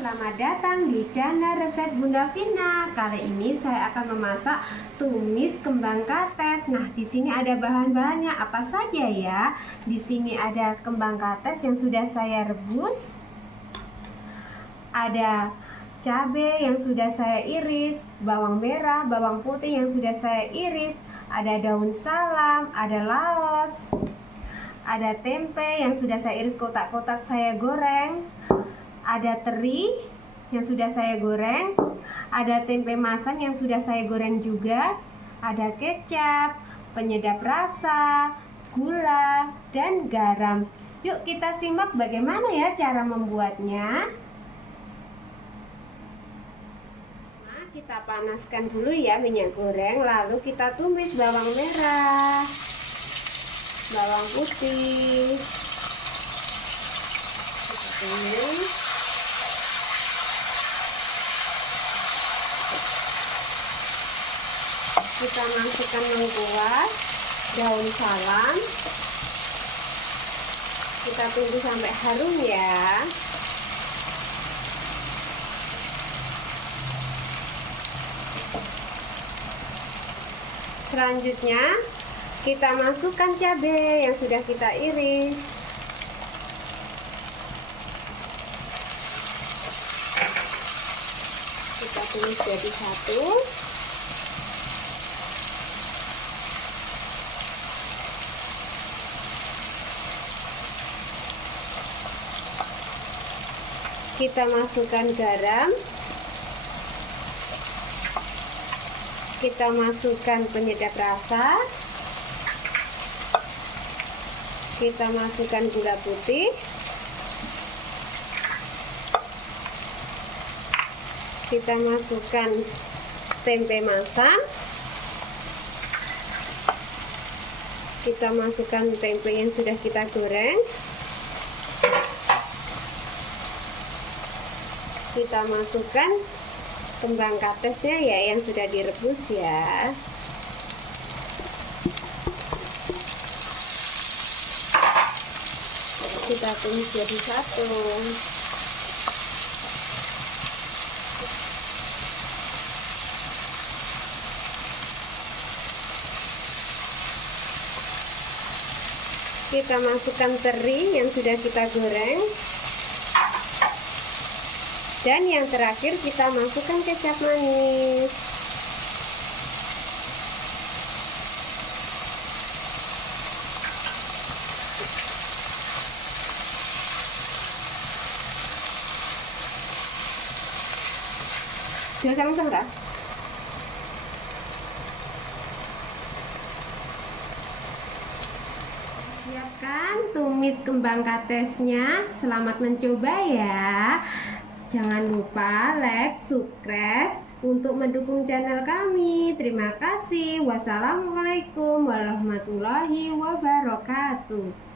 Selamat datang di channel resep Bunda Vina. Kali ini saya akan memasak tumis kembang kates. Nah, di sini ada bahan-bahannya apa saja ya? Di sini ada kembang kates yang sudah saya rebus. Ada cabai yang sudah saya iris, bawang merah, bawang putih yang sudah saya iris, ada daun salam, ada laos, ada tempe yang sudah saya iris kotak-kotak saya goreng, ada teri yang sudah saya goreng, ada tempe masan yang sudah saya goreng juga, ada kecap, penyedap rasa, gula, dan garam. Yuk kita simak bagaimana ya cara membuatnya. Nah, kita panaskan dulu ya minyak goreng, lalu kita tumis bawang merah, bawang putih, kita tumis. Kita masukkan lengkuas, daun salam. Kita tunggu sampai harum ya. Selanjutnya kita masukkan cabai yang sudah kita iris. Kita tumis jadi satu. Kita masukkan garam, kita masukkan penyedap rasa, kita masukkan gula putih, kita masukkan tempe masan, kita masukkan tempe yang sudah kita goreng, kita masukkan kembang katesnya ya yang sudah direbus ya. Kita tumis jadi satu. Kita masukkan teri yang sudah kita goreng. Dan yang terakhir kita masukkan kecap manis. Jangan langsung dah. Siapkan tumis kembang katesnya. Selamat mencoba ya. Jangan lupa like, subscribe untuk mendukung channel kami. Terima kasih. Wassalamualaikum warahmatullahi wabarakatuh.